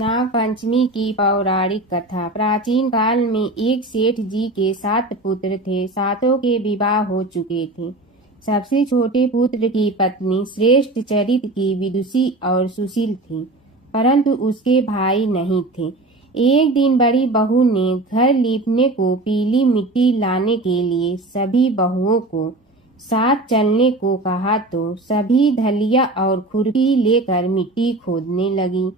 नाग पंचमी की पौराणिक कथा। प्राचीन काल में एक सेठ जी के 7 पुत्र थे। सातों के विवाह हो चुके थे। सबसे छोटे पुत्र की पत्नी श्रेष्ठ चरित्र की विदुषी और सुशील थी, परंतु उसके भाई नहीं थे। एक दिन बड़ी बहू ने घर लीपने को पीली मिट्टी लाने के लिए सभी बहुओं को साथ चलने को कहा तो सभी धलिया और खुरपी लेकर मिट्टी खोदने लगी।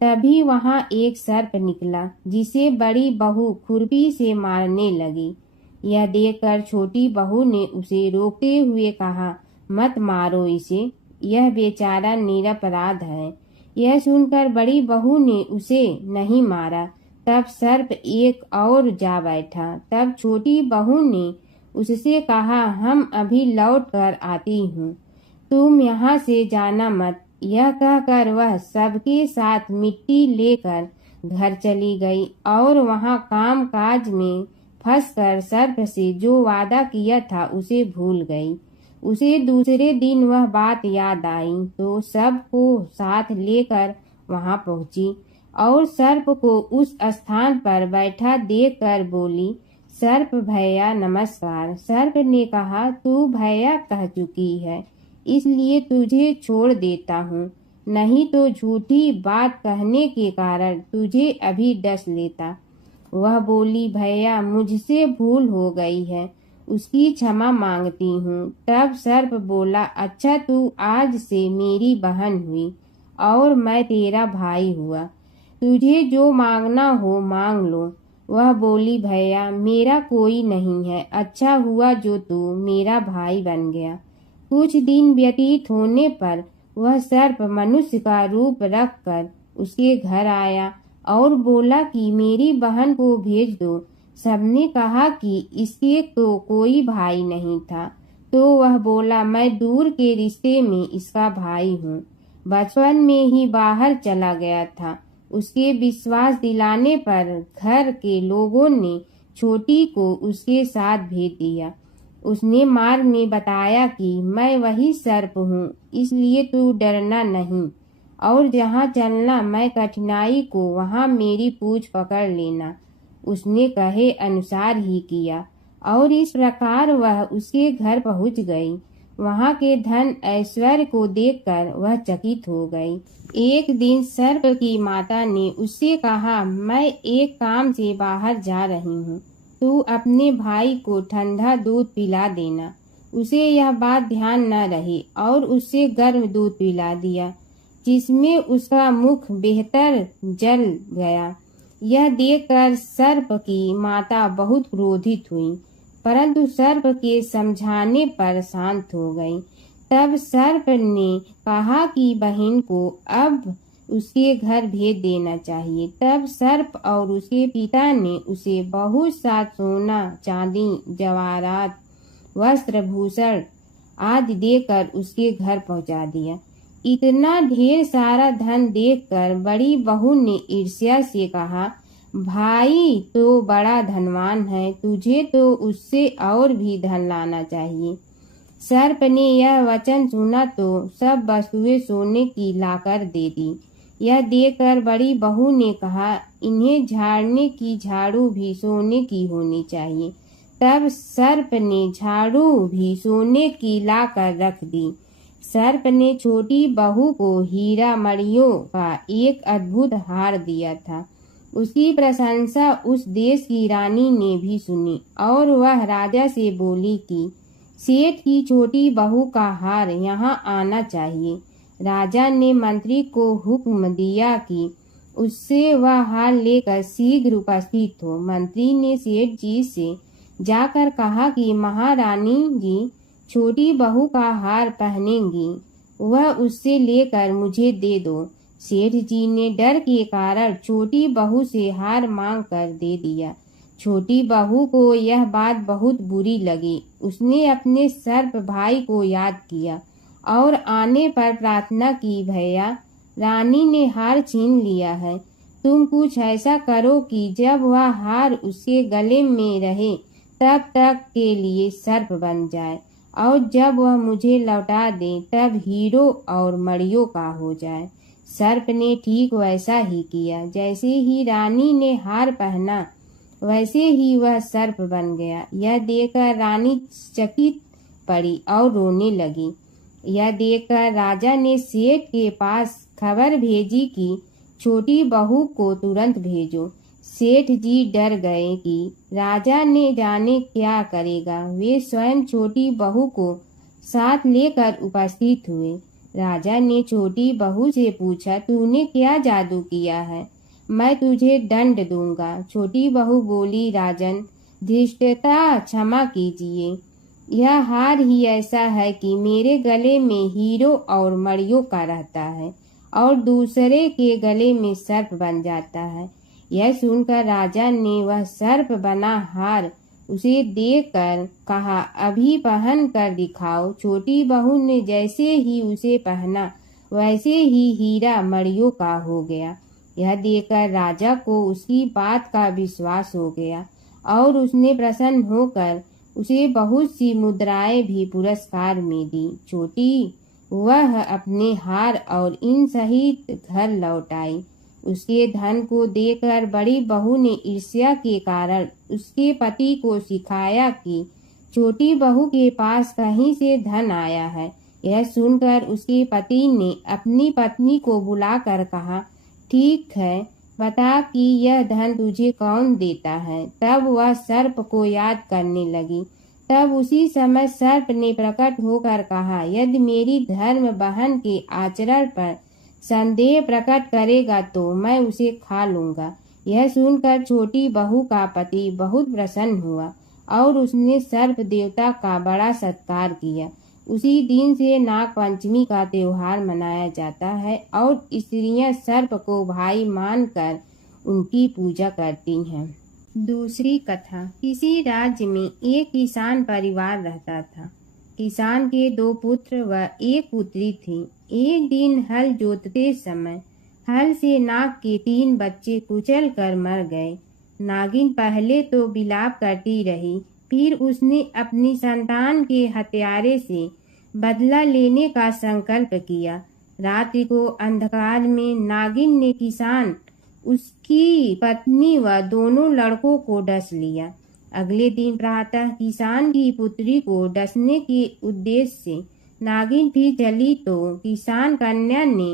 तभी वहां एक सर्प निकला, जिसे बड़ी बहू खुरपी से मारने लगी। यह देखकर छोटी बहू ने उसे रोकते हुए कहा, मत मारो इसे, यह बेचारा निरपराध है। यह सुनकर बड़ी बहू ने उसे नहीं मारा। तब सर्प एक और जा बैठा। तब छोटी बहू ने उससे कहा, हम अभी लौट कर आती हूँ, तुम यहाँ से जाना मत। यह कहकर वह सबके साथ मिट्टी लेकर घर चली गई और वहाँ काम काज में फंसकर सर्प से जो वादा किया था उसे भूल गई। उसे दूसरे दिन वह बात याद आई तो सबको साथ लेकर वहाँ पहुँची और सर्प को उस स्थान पर बैठा देखकर बोली, सर्प भैया नमस्कार। सर्प ने कहा, तू भैया कह चुकी है, इसलिए तुझे छोड़ देता हूँ, नहीं तो झूठी बात कहने के कारण तुझे अभी डस लेता। वह बोली, भैया मुझसे भूल हो गई है, उसकी क्षमा मांगती हूँ। तब सर्प बोला, अच्छा तू आज से मेरी बहन हुई और मैं तेरा भाई हुआ, तुझे जो मांगना हो मांग लो। वह बोली, भैया मेरा कोई नहीं है, अच्छा हुआ जो तू मेरा भाई बन गया। कुछ दिन व्यतीत होने पर वह सर्प मनुष्य का रूप रखकर उसके घर आया और बोला कि मेरी बहन को भेज दो। सबने कहा कि इसके तो कोई भाई नहीं था, तो वह बोला, मैं दूर के रिश्ते में इसका भाई हूँ, बचपन में ही बाहर चला गया था। उसके विश्वास दिलाने पर घर के लोगों ने छोटी को उसके साथ भेज दिया। उसने मार्ग में बताया कि मैं वही सर्प हूँ, इसलिए तू डरना नहीं और जहाँ चलना मैं कठिनाई को वहाँ मेरी पूंछ पकड़ लेना। उसने कहे अनुसार ही किया और इस प्रकार वह उसके घर पहुँच गई। वहाँ के धन ऐश्वर्य को देखकर वह चकित हो गई। एक दिन सर्प की माता ने उससे कहा, मैं एक काम से बाहर जा रही हूँ, तू अपने भाई को ठंडा दूध पिला देना। उसे यह बात ध्यान न रही और उससे गर्म दूध पिला दिया, जिसमें उसका मुख बेहतर जल गया। यह देखकर सर्प की माता बहुत क्रोधित हुई, परंतु सर्प के समझाने पर शांत हो गई। तब सर्प ने कहा कि बहन को अब उसके घर भेज देना चाहिए। तब सर्प और उसके पिता ने उसे बहुत सा सोना, चांदी, जवाहरात, वस्त्र, भूषण आदि देकर उसके घर पहुंचा दिया। इतना ढेर सारा धन देखकर बड़ी बहू ने ईर्ष्या से कहा, भाई तो बड़ा धनवान है, तुझे तो उससे और भी धन लाना चाहिए। सर्प ने यह वचन सुना तो सब वस्तुएं सोने की लाकर दे दी। यह देखकर बड़ी बहू ने कहा, इन्हें झाड़ने की झाड़ू भी सोने की होनी चाहिए। तब सर्प ने झाड़ू भी सोने की लाकर रख दी। सर्प ने छोटी बहू को हीरा मणियों का एक अद्भुत हार दिया था। उसकी प्रशंसा उस देश की रानी ने भी सुनी और वह राजा से बोली कि सेठ की छोटी बहू का हार यहाँ आना चाहिए। राजा ने मंत्री को हुक्म दिया कि उससे वह हार लेकर शीघ्र उपस्थित हो। मंत्री ने सेठ जी से जाकर कहा कि महारानी जी छोटी बहू का हार पहनेंगी, वह उससे लेकर मुझे दे दो। सेठ जी ने डर के कारण छोटी बहू से हार मांग कर दे दिया। छोटी बहू को यह बात बहुत बुरी लगी। उसने अपने सर्प भाई को याद किया और आने पर प्रार्थना की, भैया रानी ने हार छीन लिया है, तुम कुछ ऐसा करो कि जब वह हार उसके गले में रहे तब तक के लिए सर्प बन जाए और जब वह मुझे लौटा दे तब हीरो और मणियों का हो जाए। सर्प ने ठीक वैसा ही किया। जैसे ही रानी ने हार पहना वैसे ही वह सर्प बन गया। यह देखकर रानी चकित पड़ी और रोने लगी। यह देखकर राजा ने सेठ के पास खबर भेजी कि छोटी बहू को तुरंत भेजो। सेठ जी डर गए कि राजा ने जाने क्या करेगा। वे स्वयं छोटी बहू को साथ लेकर उपस्थित हुए। राजा ने छोटी बहू से पूछा, तूने क्या जादू किया है? मैं तुझे दंड दूंगा। छोटी बहू बोली, राजन, धृष्टता क्षमा कीजिए। यह हार ही ऐसा है कि मेरे गले में हीरो और मड़ियों का रहता है और दूसरे के गले में सर्प बन जाता है। यह सुनकर राजा ने वह सर्प बना हार उसे देकर कहा, अभी पहन कर दिखाओ। छोटी बहू ने जैसे ही उसे पहना वैसे ही हीरा मड़ियों का हो गया। यह देखकर राजा को उसकी बात का विश्वास हो गया और उसने प्रसन्न होकर उसे बहुत सी मुद्राएं भी पुरस्कार में दी। छोटी वह अपने हार और इन सहित घर लौट आई। उसके धन को देखकर बड़ी बहू ने ईर्ष्या के कारण उसके पति को सिखाया कि छोटी बहू के पास कहीं से धन आया है। यह सुनकर उसके पति ने अपनी पत्नी को बुलाकर कहा, ठीक है, बता कि यह धन तुझे कौन देता है। तब वह सर्प को याद करने लगी। तब उसी समय सर्प ने प्रकट होकर कहा, यदि मेरी धर्म बहन के आचरण पर संदेह प्रकट करेगा तो मैं उसे खा लूंगा। यह सुनकर छोटी बहू का पति बहुत प्रसन्न हुआ और उसने सर्प देवता का बड़ा सत्कार किया। उसी दिन से नाग पंचमी का त्योहार मनाया जाता है और स्त्रियां सर्प को भाई मानकर उनकी पूजा करती हैं। दूसरी कथा। किसी राज्य में एक किसान परिवार रहता था। किसान के 2 पुत्र व 1 पुत्री थी। एक दिन हल जोतते समय हल से नाग के 3 बच्चे कुचल कर मर गए। नागिन पहले तो विलाप करती रही, फिर उसने अपनी संतान के हत्यारे से बदला लेने का संकल्प किया। रात्रि को अंधकार में नागिन ने किसान, उसकी पत्नी व दोनों लड़कों को डस लिया। अगले दिन प्रातः किसान की पुत्री को डसने के उद्देश्य से नागिन फिर चली तो किसान कन्या ने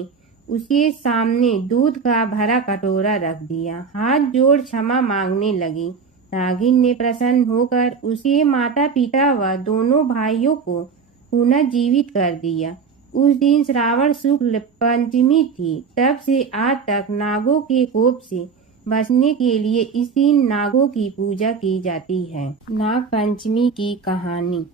उसके सामने दूध का भरा कटोरा रख दिया। हाथ जोड़ क्षमा मांगने लगी। नागिन ने प्रसन्न होकर उसके माता पिता व दोनों भाइयों को पुनः जीवित कर दिया। उस दिन श्रावण शुक्ल पंचमी थी। तब से आज तक नागों के कोप से बचने के लिए इस दिन नागों की पूजा की जाती है। नाग पंचमी की कहानी।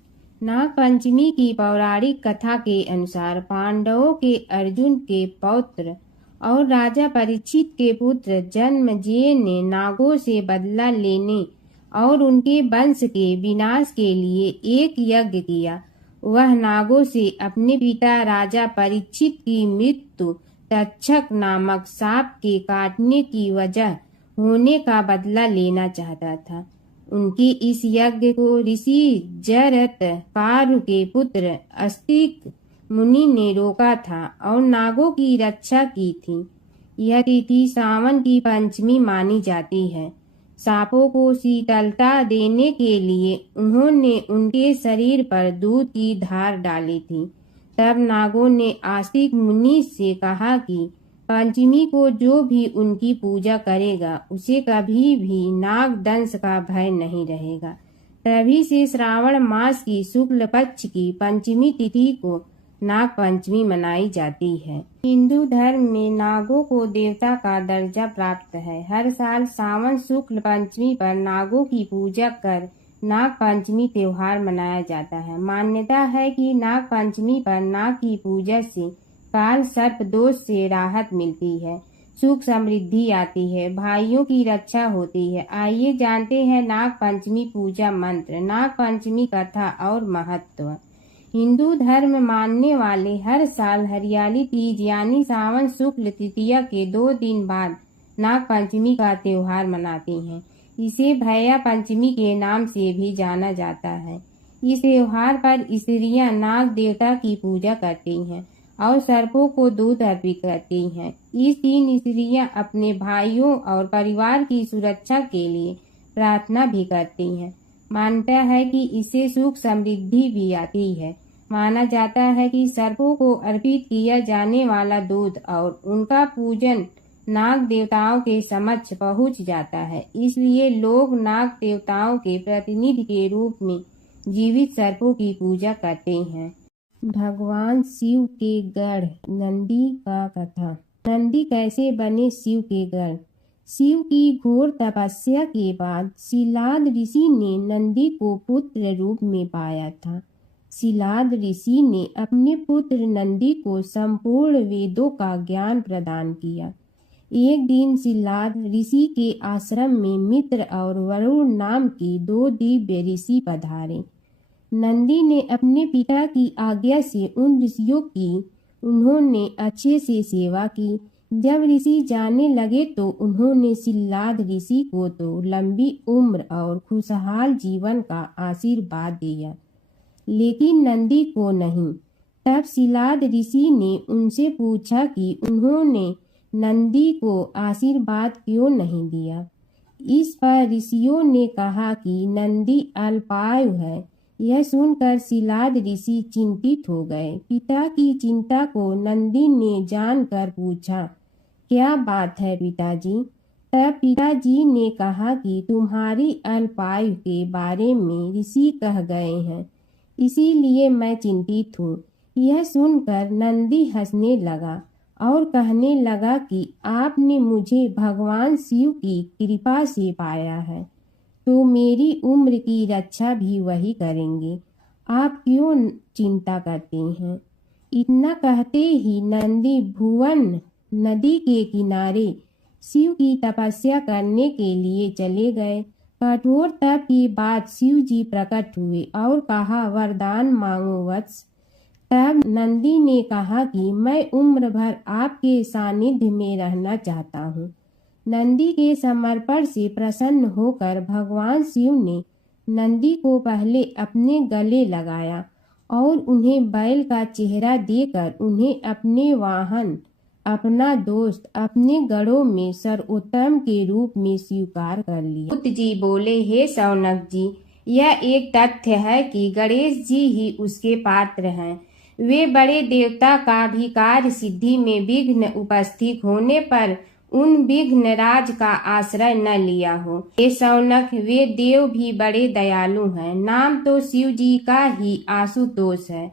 नाग पंचमी की पौराणिक कथा के अनुसार पांडवों के अर्जुन के पौत्र और राजा परीक्षित के पुत्र जन्मेजय ने नागों से बदला लेने और उनके वंश के विनाश के लिए एक यज्ञ किया। वह नागों से अपने पिता राजा परीक्षित की मृत्यु तक्षक नामक सांप के काटने की वजह होने का बदला लेना चाहता था। उनके इस यज्ञ को ऋषि जरत पारु के पुत्र अस्तिक मुनि ने रोका था और नागों की रक्षा की थी। यह तिथि सावन की पंचमी मानी जाती है। सांपों को शीतलता देने के लिए उन्होंने उनके शरीर पर दूध की धार डाली थी। तब नागों ने आस्तिक मुनि से कहा कि पंचमी को जो भी उनकी पूजा करेगा उसे कभी भी नाग दंश का भय नहीं रहेगा। तभी से श्रावण मास की शुक्ल पक्ष की पंचमी तिथि को नाग पंचमी मनाई जाती है। हिंदू धर्म में नागों को देवता का दर्जा प्राप्त है। हर साल सावन शुक्ल पंचमी पर नागों की पूजा कर नाग पंचमी त्योहार मनाया जाता है। मान्यता है कि नाग पंचमी पर नाग की पूजा से काल सर्प दोष से राहत मिलती है, सुख समृद्धि आती है, भाइयों की रक्षा होती है। आइए जानते हैं नाग पंचमी पूजा मंत्र, नाग पंचमी कथा और महत्व। हिंदू धर्म मानने वाले हर साल हरियाली तीज यानी सावन शुक्ल तृतीया के 2 दिन बाद नाग पंचमी का त्योहार मनाते हैं। इसे भैया पंचमी के नाम से भी जाना जाता है। इस त्योहार पर स्त्रियां नाग देवता की पूजा करती हैं और सर्पों को दूध अर्पित करती हैं। इस दिन स्त्रियां अपने भाइयों और परिवार की सुरक्षा के लिए प्रार्थना भी करती हैं। मानता है कि इससे सुख समृद्धि भी आती है। माना जाता है कि सर्पों को अर्पित किया जाने वाला दूध और उनका पूजन नाग देवताओं के समक्ष पहुंच जाता है। इसलिए लोग नाग देवताओं के प्रतिनिधि के रूप में जीवित सर्पों की पूजा करते हैं। भगवान शिव के गढ़ नंदी का कथा। नंदी कैसे बने शिव के गढ़। शिव की घोर तपस्या के बाद शिलाद ऋषि ने नंदी को पुत्र रूप में पाया था। शिलाद ऋषि ने अपने पुत्र नंदी को संपूर्ण वेदों का ज्ञान प्रदान किया। एक दिन शिलाद ऋषि के आश्रम में मित्र और वरुण नाम के 2 दिव्य ऋषि पधारे। नंदी ने अपने पिता की आज्ञा से उन ऋषियों की उन्होंने अच्छे से सेवा की। जब ऋषि जाने लगे तो उन्होंने शिलाद ऋषि को तो लंबी उम्र और खुशहाल जीवन का आशीर्वाद दिया, लेकिन नंदी को नहीं। तब शिलाद ऋषि ने उनसे पूछा कि उन्होंने नंदी को आशीर्वाद क्यों नहीं दिया। इस पर ऋषियों ने कहा कि नंदी अल्पायु है। यह सुनकर शिलाद ऋषि चिंतित हो गए। पिता की चिंता को नंदी ने जानकर पूछा, क्या बात है पिताजी। तब पिताजी ने कहा कि तुम्हारी अल्पायु के बारे में ऋषि कह गए हैं, इसीलिए मैं चिंतित हूँ। यह सुनकर नंदी हंसने लगा और कहने लगा कि आपने मुझे भगवान शिव की कृपा से पाया है, तो मेरी उम्र की रक्षा भी वही करेंगे। आप क्यों चिंता करते हैं। इतना कहते ही नंदी भुवन नदी के किनारे शिव की तपस्या करने के लिए चले गए। कठोर तप के बाद शिव जी प्रकट हुए और कहा, वरदान मांगो वत्स। तब नंदी ने कहा कि मैं उम्र भर आपके सानिध्य में रहना चाहता हूँ। नंदी के समर्पण से प्रसन्न होकर भगवान शिव ने नंदी को पहले अपने गले लगाया और उन्हें बैल का चेहरा देकर उन्हें अपने वाहन, अपना दोस्त, अपने गढ़ों में सर्वोत्तम के रूप में स्वीकार कर लिया। सूत जी बोले, हे शौनक जी, यह एक तथ्य है कि गणेश जी ही उसके पात्र हैं। वे बड़े देवता का भी कार्य सिद्धि में विघ्न उपस्थित होने पर उन विघ्न राज का आश्रय न लिया हो। हे शौनक, वे देव भी बड़े दयालु हैं। नाम तो शिव जी का ही आशुतोष है,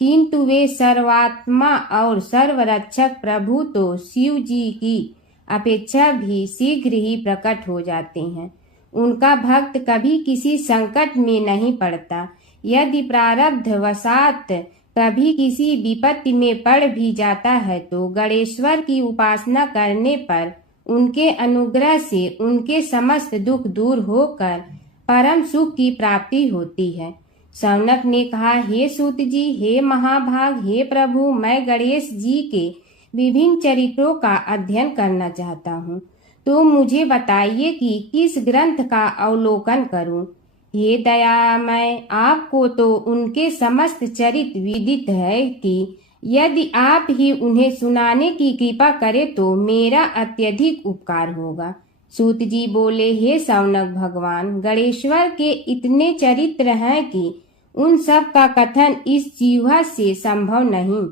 किंतु वे सर्वात्मा और सर्वरक्षक प्रभु तो शिव जी की अपेक्षा भी शीघ्र ही प्रकट हो जाते हैं। उनका भक्त कभी किसी संकट में नहीं पड़ता। यदि प्रारब्ध वशात कभी किसी विपत्ति में पड़ भी जाता है तो गणेश्वर की उपासना करने पर उनके अनुग्रह से उनके समस्त दुख दूर होकर परम सुख की प्राप्ति होती है। शौनक ने कहा, हे सूत जी, हे महाभाग, हे प्रभु, मैं गणेश जी के विभिन्न चरित्रों का अध्ययन करना चाहता हूँ, तो मुझे बताइए कि किस ग्रंथ का अवलोकन करूँ। हे दयामय, आपको तो उनके समस्त चरित्र विदित है कि यदि आप ही उन्हें सुनाने की कृपा करें तो मेरा अत्यधिक उपकार होगा। सूत जी बोले, हे शौनक भगवान, गणेश्वर के इतने चरित्र हैं कि उन सब का कथन इस जीवा से संभव नहीं,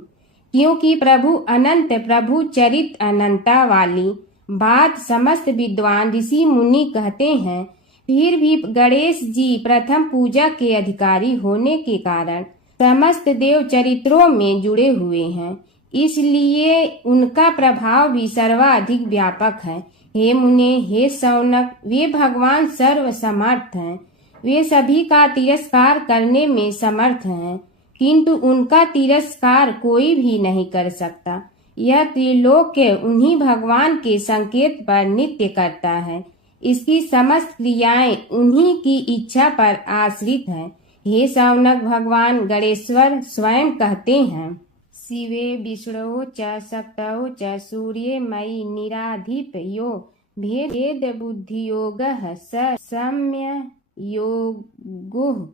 क्योंकि प्रभु अनंत, प्रभु चरित अनंता वाली बात समस्त विद्वान ऋषि मुनि कहते हैं। फिर भी गणेश जी प्रथम पूजा के अधिकारी होने के कारण समस्त देव चरित्रों में जुड़े हुए हैं, इसलिए उनका प्रभाव भी सर्वाधिक व्यापक है। हे मुने, हे शौनक, वे भगवान सर्व समर्थ हैं। वे सभी का तिरस्कार करने में समर्थ हैं, किंतु उनका तिरस्कार कोई भी नहीं कर सकता। यह त्रिलोक्य उन्हीं भगवान के संकेत पर नित्य करता है। इसकी समस्त क्रियाएं उन्हीं की इच्छा पर आश्रित हैं। हे शौनक भगवान गणेश्वर स्वयं कहते हैं, शिवे विष्णु च शक्तौ च सूर्ये मयि निराधिप यो भेद बुद्धि योगः स सम्य योगुः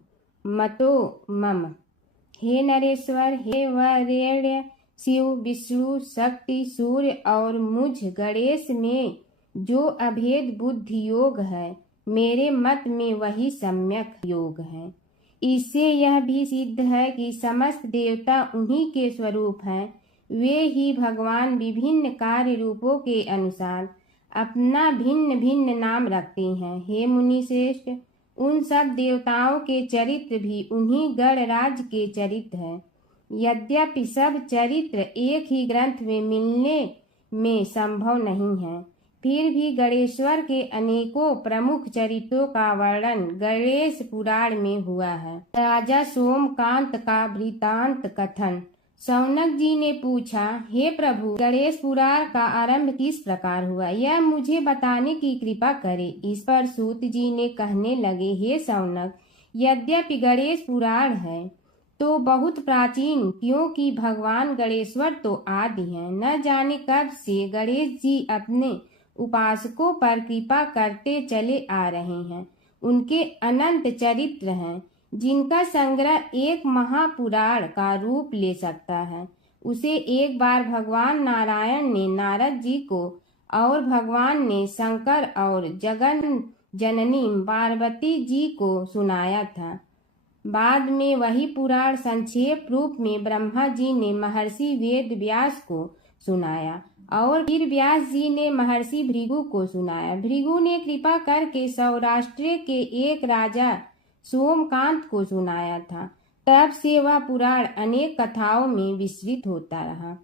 मतो मम। हे नरेश्वर, हे वरेण्य, शिव, विष्णु, शक्ति, सूर्य और मुझ गणेश में जो अभेद बुद्धि योग है, मेरे मत में वही सम्यक योग है। इससे यह भी सिद्ध है कि समस्त देवता उन्हीं के स्वरूप हैं। वे ही भगवान विभिन्न कार्य रूपों के अनुसार अपना भिन्न भिन्न नाम रखते हैं। हे मुनि श्रेष्ठ, उन सब देवताओं के चरित्र भी उन्हीं गणराज के चरित्र हैं। यद्यपि सब चरित्र एक ही ग्रंथ में मिलने में संभव नहीं है, फिर भी गणेश्वर के अनेकों प्रमुख चरित्रों का वर्णन गणेश पुराण में हुआ है। राजा सोमकांत का वृतांत कथन। शौनक जी ने पूछा, हे प्रभु, गणेश पुराण का आरंभ किस प्रकार हुआ, यह मुझे बताने की कृपा करे। इस पर सूत जी ने कहने लगे, हे शौनक, यद्यपि गणेश पुराण है तो बहुत प्राचीन, क्योंकि भगवान गणेश्वर तो आदि हैं। न जाने कब से गणेश जी अपने उपासकों पर कृपा करते चले आ रहे हैं। उनके अनंत चरित्र हैं, जिनका संग्रह एक महापुराण का रूप ले सकता है। उसे एक बार भगवान नारायण ने नारद जी को और भगवान ने शंकर और जगन जननी पार्वती जी को सुनाया था। बाद में वही पुराण संक्षेप रूप में ब्रह्मा जी ने महर्षि वेद व्यास को सुनाया और फिर व्यास जी ने महर्षि भृगु को सुनाया। भृगु ने कृपा करके सौराष्ट्र के एक राजा सोमकांत को सुनाया था। तब से वह पुराण अनेक कथाओं में विस्तृत होता रहा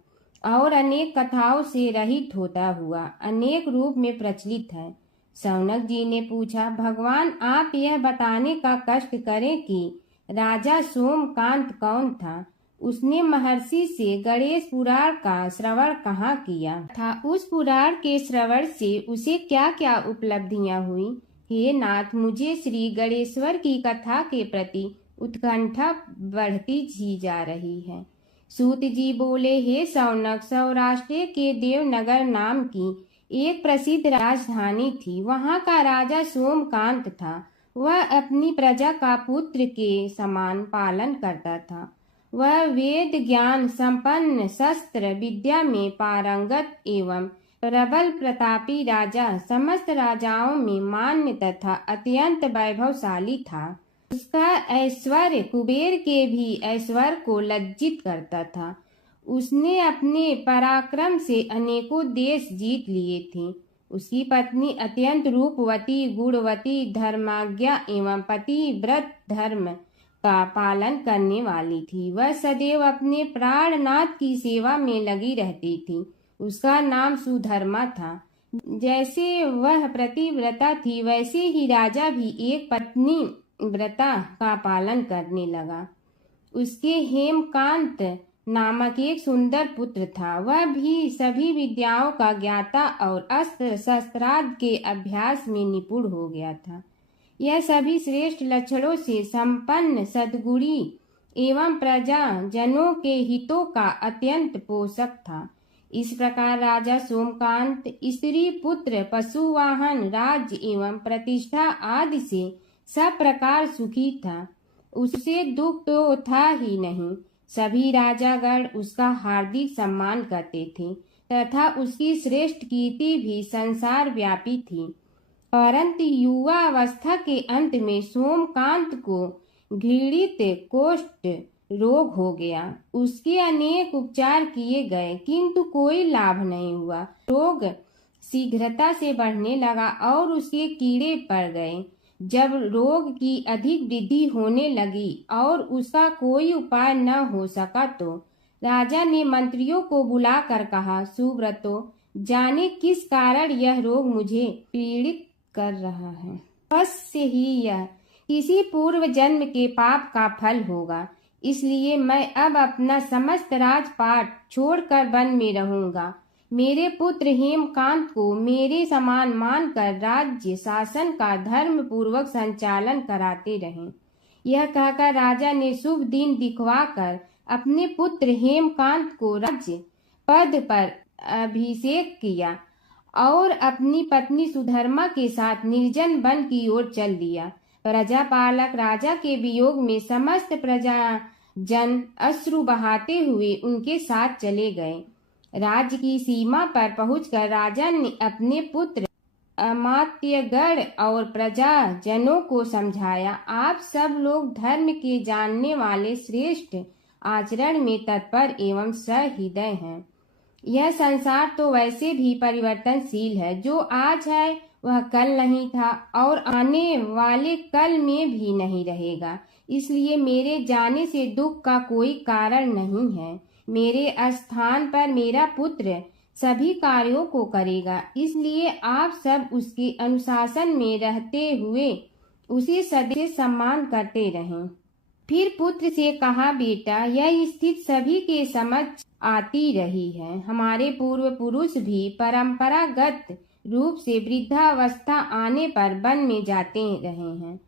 और अनेक कथाओं से रहित होता हुआ अनेक रूप में प्रचलित है। शौनक जी ने पूछा, भगवान, आप यह बताने का कष्ट करें कि राजा सोमकांत कौन था। उसने महर्षि से गणेश पुराण का श्रवण कहाँ किया था, उस पुराण के श्रवण से उसे क्या क्या उपलब्धियां हुई। हे नाथ, मुझे श्री गणेश्वर की कथा के प्रति उत्कंठा बढ़ती ही जा रही है। सूत जी बोले, हे शौनक, सौराष्ट्र के देवनगर नाम की एक प्रसिद्ध राजधानी थी। वहाँ का राजा सोमकांत था। वह अपनी प्रजा का पुत्र के समान पालन करता था। वह वेद ज्ञान संपन्न, शस्त्र विद्या में पारंगत एवं प्रबल प्रतापी राजा, समस्त राजाओं में मान्य तथा अत्यंत वैभवशाली था। उसका ऐश्वर्य कुबेर के भी ऐश्वर्य को लज्जित करता था। उसने अपने पराक्रम से अनेकों देश जीत लिए थे। उसकी पत्नी अत्यंत रूपवती, गुणवती, धर्माज्ञा एवं पतिव्रत धर्म का पालन करने वाली थी। वह सदैव अपने प्राणनाथ की सेवा में लगी रहती थी। उसका नाम सुधर्मा था। जैसे वह प्रतिव्रता थी, वैसे ही राजा भी एक पत्नी व्रता का पालन करने लगा। उसके हेमकांत नामक एक सुंदर पुत्र था। वह भी सभी विद्याओं का ज्ञाता और अस्त्र शस्त्रादि के अभ्यास में निपुण हो गया था। यह सभी श्रेष्ठ लक्षणों से संपन्न, सद्गुणी एवं प्रजा जनों के हितों का अत्यंत पोषक था। इस प्रकार राजा सोमकांत स्त्री पुत्र, पशु वाहन, राज्य एवं प्रतिष्ठा आदि से सब प्रकार सुखी था। उसे दुख तो था ही नहीं। सभी राजागण उसका हार्दिक सम्मान करते थे तथा उसकी श्रेष्ठ कीर्ति भी संसार व्यापी थी। परंतु युवा अवस्था के अंत में सोमकांत को घृणित कोष्ठ रोग हो गया। उसके अनेक उपचार किए गए, किंतु कोई लाभ नहीं हुआ। रोग शीघ्रता से बढ़ने लगा और उसके कीड़े पड़ गए। जब रोग की अधिक वृद्धि होने लगी और उसका कोई उपाय न हो सका, तो राजा ने मंत्रियों को बुलाकर कहा, सुव्रतो, जाने किस कारण यह रोग मुझे पीड़ित कर रहा है। अवश्य ही यह किसी पूर्व जन्म के पाप का फल होगा। इसलिए मैं अब अपना समस्त राजपाट छोड़कर वन में रहूंगा। मेरे पुत्र हेमकांत को मेरे समान मानकर राज्य शासन का धर्म पूर्वक संचालन कराते रहें। यह कहकर राजा ने शुभ दिन दिखवाकर अपने पुत्र हेमकांत को राज्य पद पर अभिषेक किया और अपनी पत्नी सुधर्मा के साथ निर्जन वन की ओर चल दिया। प्रजापालक राजा के वियोग में समस्त प्रजा जन अश्रु बहाते हुए उनके साथ चले गए। राज्य की सीमा पर पहुंचकर राजा ने अपने पुत्र अमात्यगण और प्रजाजनों को समझाया, आप सब लोग धर्म के जानने वाले, श्रेष्ठ आचरण में तत्पर एवं सहृदय हैं। यह संसार तो वैसे भी परिवर्तनशील है, जो आज है वह कल नहीं था और आने वाले कल में भी नहीं रहेगा। इसलिए मेरे जाने से दुख का कोई कारण नहीं है। मेरे स्थान पर मेरा पुत्र सभी कार्यों को करेगा, इसलिए आप सब उसके अनुशासन में रहते हुए उसे सदैव सम्मान करते रहें। फिर पुत्र से कहा, बेटा, यह स्थिति सभी के समझ आती रही है। हमारे पूर्व पुरुष भी परंपरागत रूप से वृद्धावस्था आने पर वन में जाते रहे हैं।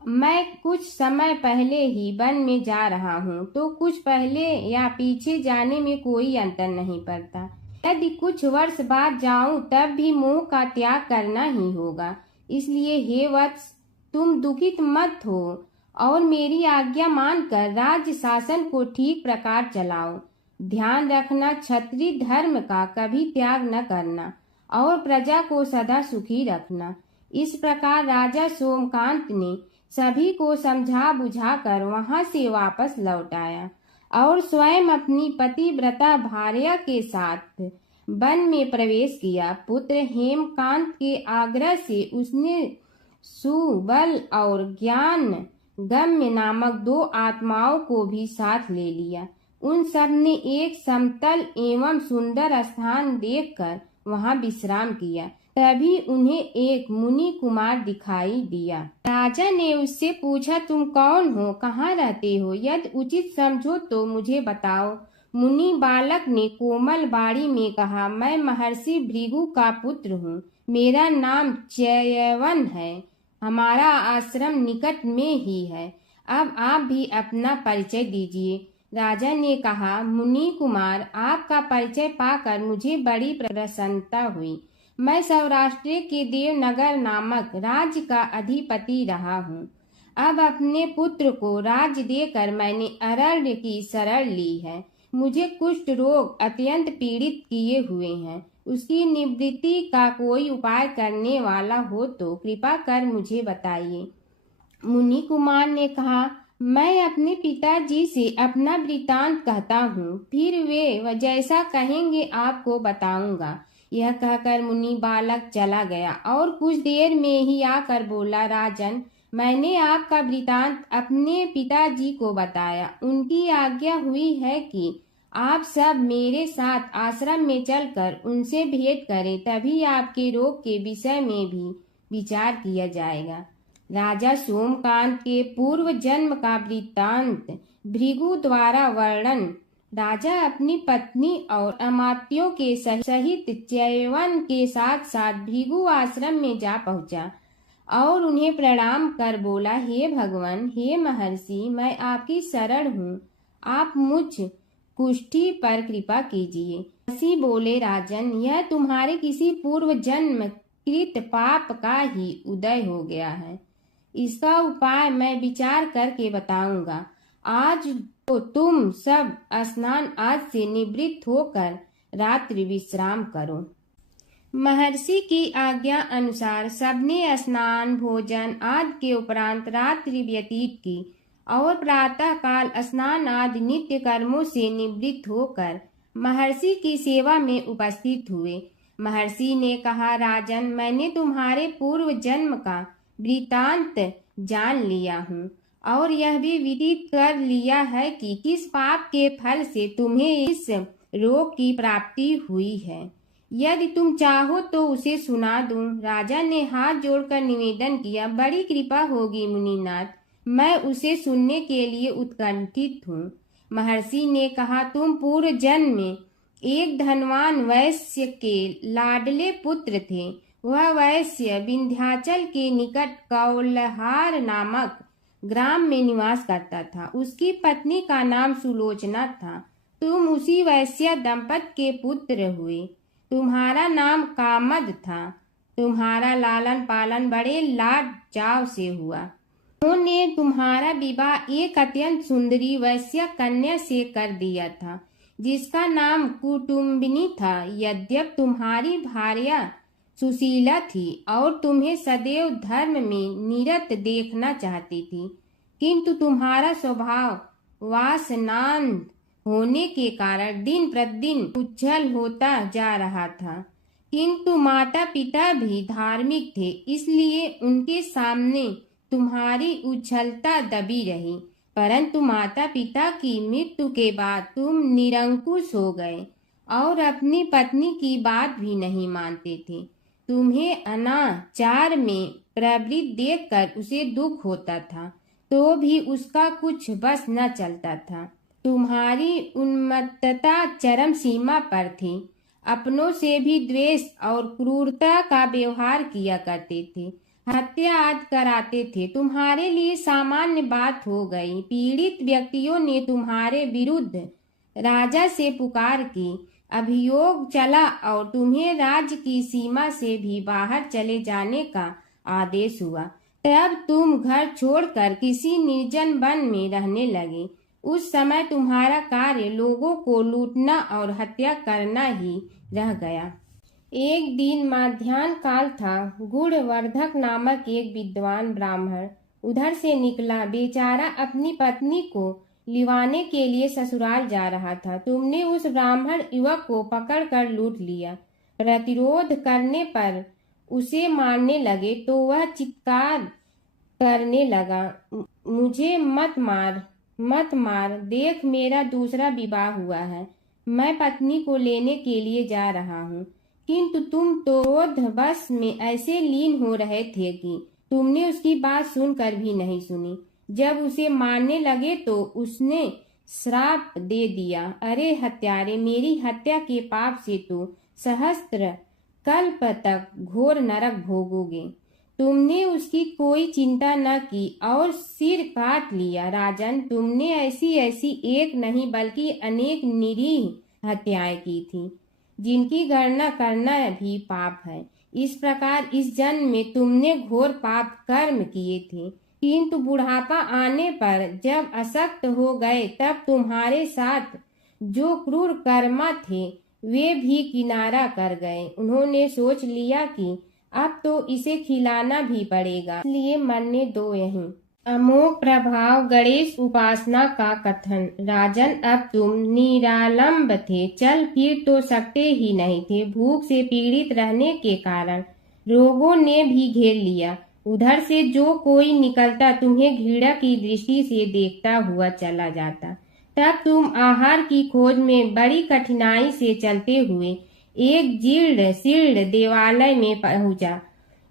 मैं कुछ समय पहले ही वन में जा रहा हूँ, तो कुछ पहले या पीछे जाने में कोई अंतर नहीं पड़ता। यदि कुछ वर्ष बाद जाऊं तब भी मोह का त्याग करना ही होगा। इसलिए हे वत्स, तुम दुखित मत हो और मेरी आज्ञा मानकर राज्य शासन को ठीक प्रकार चलाओ। ध्यान रखना, क्षत्रिय धर्म का कभी त्याग न करना और प्रजा को सदा सुखी रखना। इस प्रकार राजा सोमकांत ने सभी को समझा बुझाकर वहां से वापस लौट आया और स्वयं अपनी पतिव्रता भार्या के साथ वन में प्रवेश किया। पुत्र हेमकांत के आग्रह से उसने सुबल और ज्ञान गम्य नामक 2 आत्माओं को भी साथ ले लिया। उन सब ने एक समतल एवं सुंदर स्थान देखकर वहां विश्राम किया। तभी उन्हें एक मुनि कुमार दिखाई दिया। राजा ने उससे पूछा, तुम कौन हो, कहाँ रहते हो? यदि उचित समझो तो मुझे बताओ। मुनि बालक ने कोमल बाणी में कहा, मैं महर्षि भृगु का पुत्र हूँ। मेरा नाम च्यवन है। हमारा आश्रम निकट में ही है। अब आप भी अपना परिचय दीजिए। राजा ने कहा, मुनि कुमार, आपका परिचय पाकर मुझे बड़ी प्रसन्नता हुई। मैं सौराष्ट्र के देवनगर नामक राज्य का अधिपति रहा हूँ। अब अपने पुत्र को राज्य देकर मैंने अरण्य की शरण ली है। मुझे कुष्ठ रोग अत्यंत पीड़ित किए हुए हैं। उसकी निवृत्ति का कोई उपाय करने वाला हो तो कृपा कर मुझे बताइए। मुनि कुमार ने कहा, मैं अपने पिताजी से अपना वृतांत कहता हूँ, फिर वे जैसा कहेंगे आपको बताऊंगा। यह कहकर मुनि बालक चला गया और कुछ देर में ही आकर बोला, राजन, मैंने आपका वृतांत अपने पिताजी को बताया। उनकी आज्ञा हुई है कि आप सब मेरे साथ आश्रम में चलकर उनसे भेंट करें, तभी आपके रोग के विषय में भी विचार किया जाएगा। राजा सोमकांत के पूर्व जन्म का वृत्तांत भृगु द्वारा वर्णन। राजा अपनी पत्नी और अमात्यों के सहित च्यवन के साथ साथ भृगु आश्रम में जा पहुंचा और उन्हें प्रणाम कर बोला, हे भगवान, हे महर्षि, मैं आपकी शरण हूँ। आप मुझ कुष्ठी पर कृपा कीजिए। महर्षि बोले, राजन, यह तुम्हारे किसी पूर्व जन्म कृत पाप का ही उदय हो गया है। इसका उपाय मैं विचार करके बताऊंगा। आज तो तुम सब स्नान आज से निवृत्त होकर रात्रि विश्राम करो। महर्षि की आज्ञा अनुसार सबने स्नान, भोजन आदि के उपरांत रात्रि व्यतीत की और प्रातः काल स्नान आदि नित्य कर्मों से निवृत्त होकर महर्षि की सेवा में उपस्थित हुए। महर्षि ने कहा, राजन, मैंने तुम्हारे पूर्व जन्म का वृतांत जान लिया हूँ और यह भी विदित कर लिया है कि किस पाप के फल से तुम्हें इस रोग की प्राप्ति हुई है। यदि तुम चाहो तो उसे सुना दूं। राजा ने हाथ जोड़कर निवेदन किया, बड़ी कृपा होगी मुनिनाथ, मैं उसे सुनने के लिए उत्कंठित हूँ। महर्षि ने कहा, तुम पूर्व जन्म में एक धनवान वैश्य के लाडले पुत्र थे। वह वैश्य विंध्याचल के निकट कौलहार नामक ग्राम में निवास करता था। उसकी पत्नी का नाम सुलोचना था। तुम उसी वैश्य दंपत के पुत्र हुए। तुम्हारा नाम कामद था। तुम्हारा लालन पालन बड़े लाड चाव से हुआ। उन्होंने तुम्हारा विवाह एक अत्यंत सुंदरी वैश्य कन्या से कर दिया था, जिसका नाम कुटुम्बिनी था। यद्यप तुम्हारी भार्या सुशीला थी और तुम्हें सदैव धर्म में निरत देखना चाहती थी, किंतु तुम्हारा स्वभाव वासनांध होने के कारण दिन प्रतिदिन उज्जवल होता जा रहा था। किंतु माता पिता भी धार्मिक थे, इसलिए उनके सामने तुम्हारी उज्ज्वलता दबी रही। परंतु माता पिता की मृत्यु के बाद तुम निरंकुश हो गए और अपनी पत्नी की बात भी नहीं मानते थे। तुम्हें अनाचार में प्रवृत्त देखकर उसे दुख होता था, तो भी उसका कुछ बस न चलता था। तुम्हारी उन्मत्तता चरम सीमा पर थी। अपनों से भी द्वेष और क्रूरता का व्यवहार किया करते थे, हत्या आदि कराते थे। तुम्हारे लिए सामान्य बात हो गई। पीड़ित व्यक्तियों ने तुम्हारे विरुद्ध राजा से पुकार की, अभियोग चला और तुम्हें राज्य की सीमा से भी बाहर चले जाने का आदेश हुआ। तब तुम घर छोड़कर किसी निर्जन वन में रहने लगे। उस समय तुम्हारा कार्य लोगों को लूटना और हत्या करना ही रह गया। एक दिन मध्याह्न काल था। गुणवर्धक नामक एक विद्वान ब्राह्मण उधर से निकला। बेचारा अपनी पत्नी को लिवाने के लिए ससुराल जा रहा था। तुमने उस ब्राह्मण युवक को पकड़कर लूट लिया। प्रतिरोध करने पर उसे मारने लगे तो वह चित्कार करने लगा, मुझे मत मार, मत मार, देख मेरा दूसरा विवाह हुआ है, मैं पत्नी को लेने के लिए जा रहा हूँ। किंतु तुम तो क्रोध बस में ऐसे लीन हो रहे थे कि तुमने उसकी बात सुनकर भी नहीं सुनी। जब उसे मारने लगे तो उसने श्राप दे दिया, अरे हत्यारे, मेरी हत्या के पाप से तो सहस्त्र कल्प तक घोर नरक भोगोगे। तुमने उसकी कोई चिंता न की और सिर काट लिया। राजन, तुमने ऐसी ऐसी एक नहीं बल्कि अनेक निरीह हत्याएं की थी, जिनकी गणना करना भी पाप है। इस प्रकार इस जन्म में तुमने घोर पाप कर्म किए थे, किंतु बुढ़ापा आने पर जब अशक्त हो गए तब तुम्हारे साथ जो क्रूर कर्मा थे वे भी किनारा कर गए। उन्होंने सोच लिया कि अब तो इसे खिलाना भी पड़ेगा, इसलिए मरने दो यहीं। अमोघ प्रभाव गणेश उपासना का कथन। राजन, अब तुम निरालंब थे, चल फिर तो सकते ही नहीं थे। भूख से पीड़ित रहने के कारण रोगों ने भी घेर लिया। उधर से जो कोई निकलता तुम्हें घृणा की दृष्टि से देखता हुआ चला जाता। तब तुम आहार की खोज में बड़ी कठिनाई से चलते हुए एक जीर्ण शीर्ण देवालय में पहुंचा।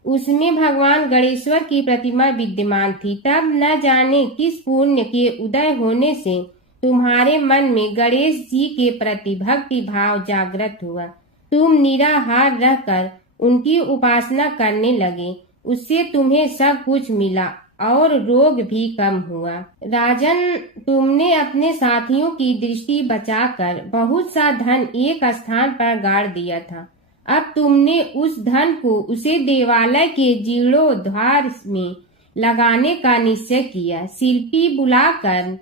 उसमें भगवान गणेश्वर की प्रतिमा विद्यमान थी। तब न जाने किस पुण्य के उदय होने से तुम्हारे मन में गणेश जी के प्रति भक्ति भाव जागृत हुआ। तुम निराहार रहकर उनकी उपासना करने लगे। उससे तुम्हें सब कुछ मिला और रोग भी कम हुआ। राजन, तुमने अपने साथियों की दृष्टि बचाकर बहुत सा धन एक स्थान पर गाड़ दिया था। अब तुमने उस धन को उसे देवालय के जीर्णोद्धार में लगाने का निश्चय किया। शिल्पी बुलाकर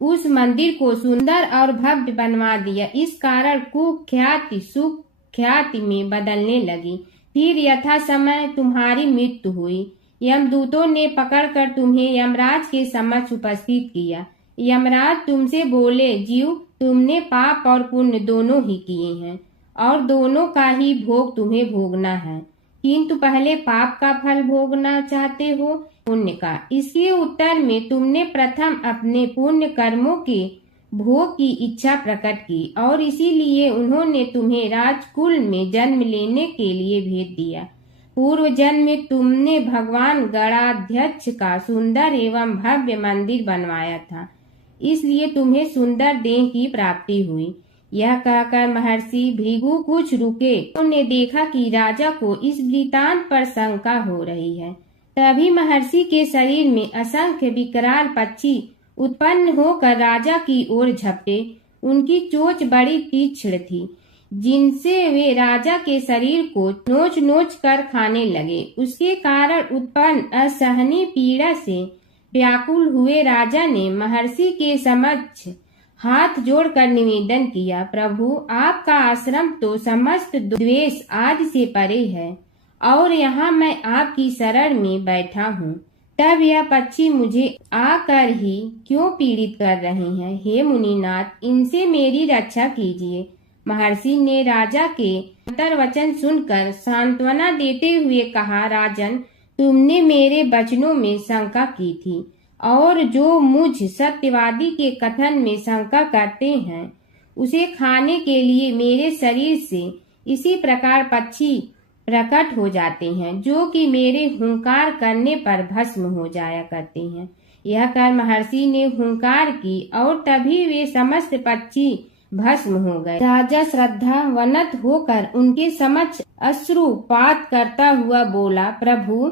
उस मंदिर को सुंदर और भव्य बनवा दिया। इस कारण कुख्याति सुख्याति में बदलने लगी। फिर यथा समय तुम्हारी मृत्यु हुई। यमदूतों ने पकड़कर तुम्हें यमराज के समक्ष उपस्थित किया। यमराज तुमसे बोले, जीव, तुमने पाप और पुण्य दोनों ही किए हैं और दोनों का ही भोग तुम्हें भोगना है, किंतु पहले पाप का फल भोगना चाहते हो पुण्य का। इसके उत्तर में तुमने प्रथम अपने पुण्य कर्मों के भोग की इच्छा प्रकट की और इसीलिए उन्होंने तुम्हें राजकुल में जन्म लेने के लिए भेज दिया। पूर्व जन्म में तुमने भगवान गणाध्यक्ष का सुंदर एवं भव्य मंदिर बनवाया था, इसलिए तुम्हें सुंदर देह की प्राप्ति हुई। यह कहकर महर्षि भृगु कुछ रुके। उन्होंने देखा कि राजा को इस वृतांत पर शंका हो रही है। तभी महर्षि के शरीर में असंख्य विकराल पक्षी उत्पन्न होकर राजा की ओर झपटे। उनकी चोंच बड़ी तीक्ष्ण थी, जिनसे वे राजा के शरीर को नोच नोच कर खाने लगे। उसके कारण उत्पन्न असहनीय पीड़ा से व्याकुल हुए राजा ने महर्षि के समक्ष हाथ जोड़कर निवेदन किया, प्रभु आपका आश्रम तो समस्त द्वेष आदि से परे है और यहाँ मैं आपकी शरण में बैठा हूँ, तब यह पक्षी मुझे आकर ही क्यों पीड़ित कर रहे हैं? हे मुनिनाथ, इनसे मेरी रक्षा कीजिए। महर्षि ने राजा के अंतर्वचन सुनकर सांत्वना देते हुए कहा, राजन, तुमने मेरे वचनों में शंका की थी और जो मुझ सत्यवादी के कथन में शंका करते हैं उसे खाने के लिए मेरे शरीर से इसी प्रकार पक्षी प्रकट हो जाते हैं जो कि मेरे हुंकार करने पर भस्म हो जाया करते हैं। यह कर महर्षि ने हुंकार की और तभी वे समस्त पक्षी भस्म हो गए। राजा श्रद्धावनत होकर उनके समक्ष अश्रुपात करता हुआ बोला, प्रभु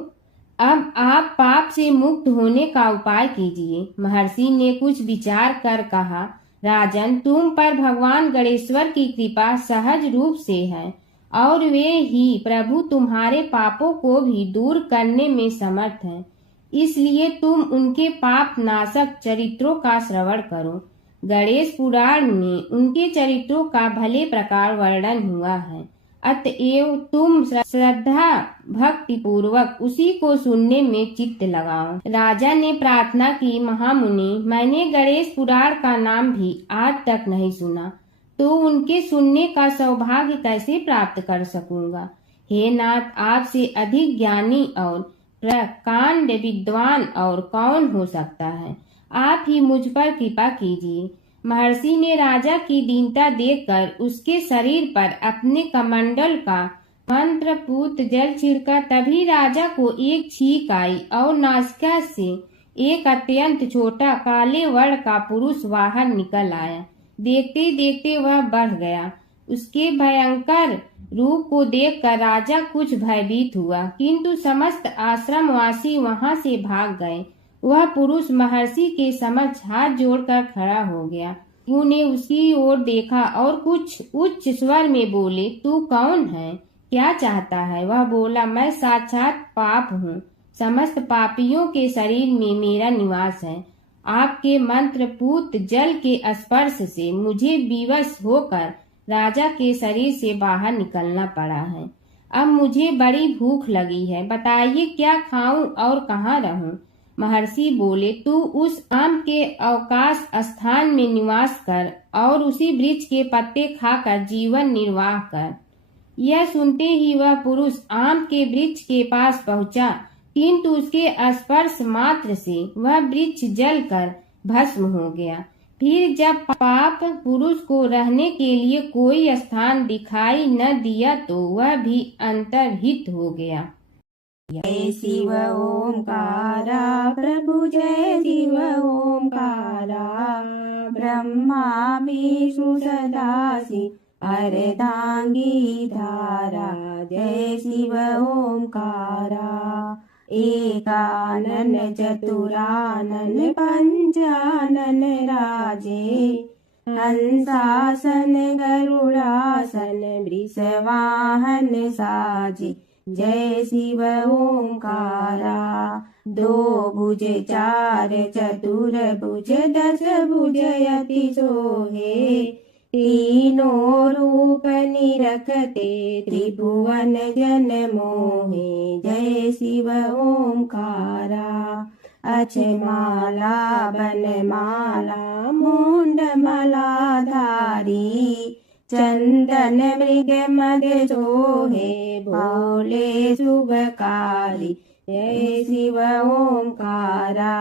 अब आप पाप से मुक्त होने का उपाय कीजिए। महर्षि ने कुछ विचार कर कहा, राजन, तुम पर भगवान गणेश्वर की कृपा सहज रूप से है और वे ही प्रभु तुम्हारे पापों को भी दूर करने में समर्थ हैं। इसलिए तुम उनके पाप नाशक चरित्रों का श्रवण करो। गणेश पुराण में उनके चरित्रों का भले प्रकार वर्णन हुआ है, अतएव तुम श्रद्धा भक्ति पूर्वक उसी को सुनने में चित्त लगाओ। राजा ने प्रार्थना की, महामुनि, मैंने गणेश पुराण का नाम भी आज तक नहीं सुना, तो उनके सुनने का सौभाग्य कैसे प्राप्त कर सकूंगा? हे नाथ, आपसे अधिक ज्ञानी और प्रकांड विद्वान और कौन हो सकता है? आप ही मुझ पर कृपा कीजिए। महर्षि ने राजा की दीनता देखकर उसके शरीर पर अपने कमंडल का मंत्रपूत जल छिड़का। तभी राजा को एक छींक आई और नासिका से एक अत्यंत छोटा काले वर्ण का पुरुष बाहर निकल आया। देखते देखते वह बढ़ गया। उसके भयंकर रूप को देखकर राजा कुछ भयभीत हुआ, किंतु समस्त आश्रमवासी वहां से भाग गए। वह पुरुष महर्षि के समक्ष हाथ जोड़कर खड़ा हो गया। उन्हें उसकी ओर देखा और कुछ उच्च स्वर में बोले, तू कौन है, क्या चाहता है? वह बोला, मैं साक्षात पाप हूँ, समस्त पापियों के शरीर में मेरा निवास है। आपके मंत्रपूत जल के स्पर्श से मुझे विवश होकर राजा के शरीर से बाहर निकलना पड़ा है। अब मुझे बड़ी भूख लगी है, बताइए क्या खाऊं और कहाँ रहूं? महर्षि बोले, तू उस आम के अवकाश स्थान में निवास कर और उसी वृक्ष के पत्ते खाकर जीवन निर्वाह कर। यह सुनते ही वह पुरुष आम के वृक्ष के पास पहुंचा, किंतु उसके स्पर्श मात्र से वह वृक्ष जलकर भस्म हो गया। फिर जब पाप पुरुष को रहने के लिए कोई स्थान दिखाई न दिया तो वह भी अंतर्हित हो गया। जय शिव ओंकारा प्रभु, जय शिव ओंकारा, ब्रह्मा विष्णु सदाशिव अर्धांगी धारा। जय शिव ओंकारा, एकानन चतुरानन पंचानन राजे, हंसासन गरुड़ासन वृषवाहन साजे। जय शिव ओंकारा, दो भुज चार चतुर भुज दस भुज अति सोहे, तीनों रूप निरखते त्रिभुवन जन मोहे। जय शिव ओंकारा, अक्षमाला बनमाला मुंडमाला धारी, चंदन मृग मद सोहे भोले शुभकारी। जय शिव ओंकारा,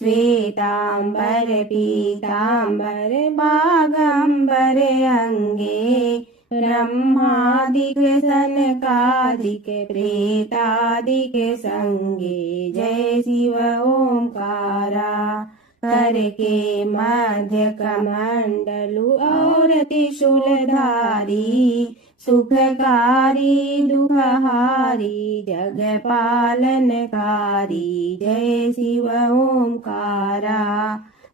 श्वेतांबर पीतांबर बागंबर अंगे, ब्रह्मादिक सनकादिक प्रेतादिक संगे। जय शिव ओंकारा, कर के मध्य कमंडलु और त्रिशूलधारी, सुखकारी दुखहारी जग पालनकारी। जय शिव ओंकारा,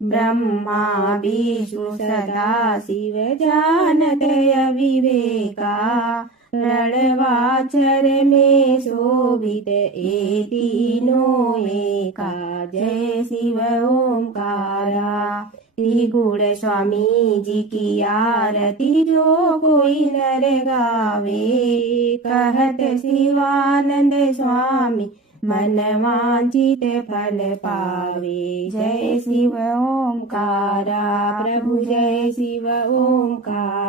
ब्रह्मा विष्णु सदा शिव जानत अविवेका, रणवाचर में शोभित ए तीनों एका। जय शिव ओमकारा। त्रिगुण स्वामी जी की आरती जो कोई नर गावे। कहत शिवानंद स्वामी मन वांछित फल पावे। जय शिव ओमकारा प्रभु जय शिव ओमकारा।